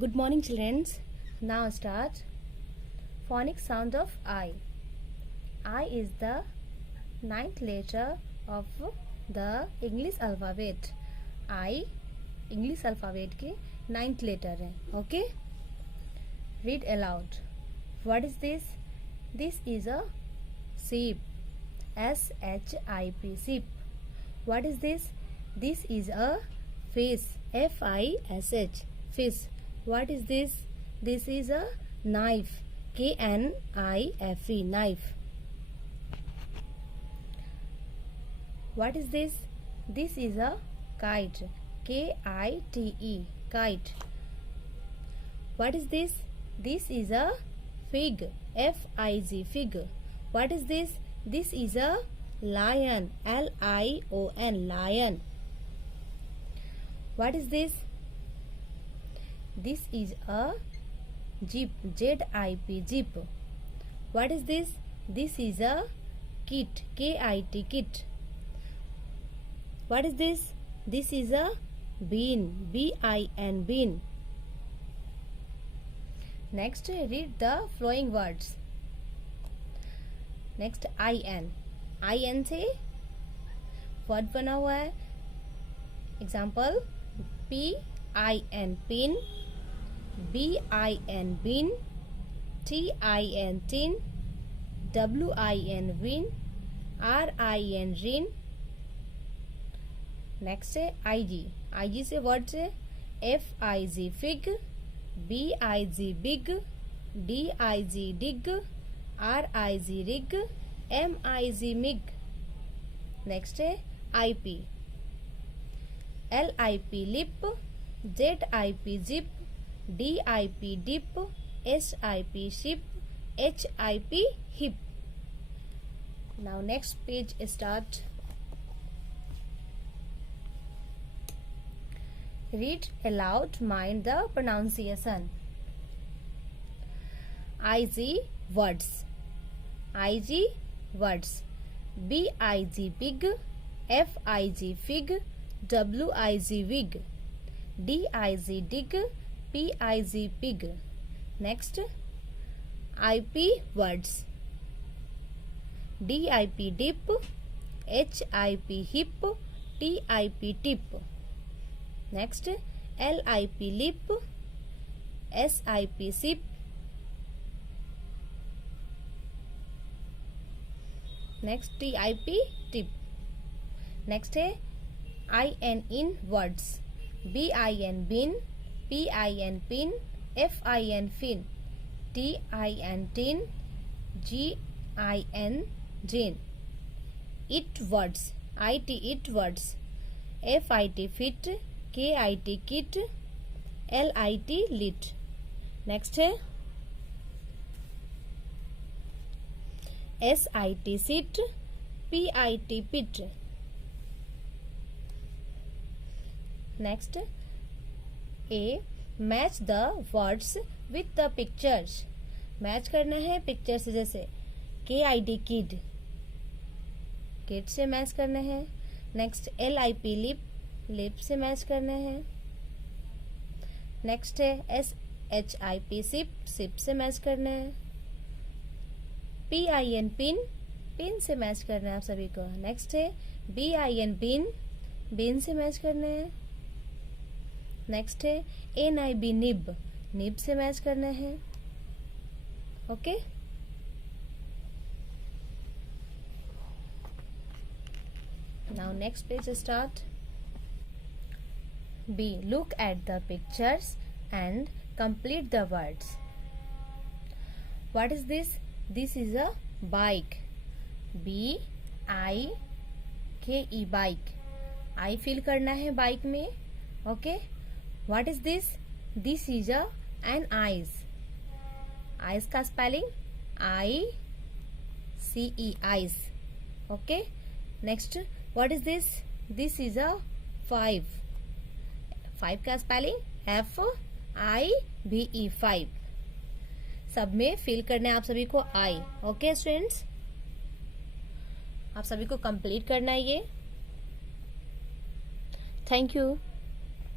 Good morning, children. Now start. Phonic sound of I. I is the ninth letter of the English alphabet. I English alphabet के ninth letter है. Okay? Read aloud. What is this? This is a sheep. S-H-I-P. Sheep. What is this? This is a fish. F-I-S-H. Fish. What is this? This is a knife. K-N-I-F-E. Knife. What is this? This is a kite. K-I-T-E. Kite. What is this? This is a fig. F-I-G. Fig. What is this? This is a lion. L-I-O-N. Lion. What is this? This is a jeep. Z-I-P. Jeep. What is this? This is a kit. K-I-T. Kit. What is this? This is a bean. B-I-N. Bean. Next, read the flowing words. Next I N से word बना हुआ है. Example P-I-N pin, B-I-N bin, T-I-N tin, W-I-N win, R-I-N rin. Next है I G से word से F-I-G fig, B-I-G big, D-I-G dig, R-I-G rig, M-I-G mig. Next है I-P. L-I-P lip, Z-I-P zip, D-I-P dip, S-I-P sip, H-I-P hip. Now next page start. Read aloud, mind the pronunciation. I-G words. I-G words. B-I-G big, F-I-G fig, W-I-G wig, D-I-G dig, P-I-G pig. Next, I-P words. D-I-P dip, H-I-P hip, T-I-P tip. Next, L-I-P lip, S-I-P sip. Next T-I-P tip. Next है I-N in words. B-I-N bin, P-I-N pin, F-I-N fin, T-I-N tin, G-I-N gin. It words. I-T it words. F-I-T fit, K-I-T kit, L-I-T lit. Next है S-I-T sit, P-I-T pit. Next, A. Match the words with the pictures. Match करना है picture से. जैसे K-I-D kid, kid से match करना है. Next L-I-P lip, lip से match करना है. नेक्स्ट है S-H-I-P सिप, सिप से मैच करना है. P-I-N पिन, पिन से मैच करना है आप सभी को. नेक्स्ट है B-I-N बिन, बिन से मैच करना है. नेक्स्ट है N-I-B निब, निब से मैच करना है. Okay. Now next page start. B. Look at the pictures and complete the words. What is this? This is a bike. B-I-K-E bike. I fill करना है bike में. Okay. What is this? This is an eyes. Eyes का spelling I-C-E eyes. Okay. Next what is this? This is a 5. 5 का spelling F-I-V-E 5. सब में fill करना है आप सभी को आई. ओके स्टूडेंट्स, आप सभी को कंप्लीट करना है ये. Thank you.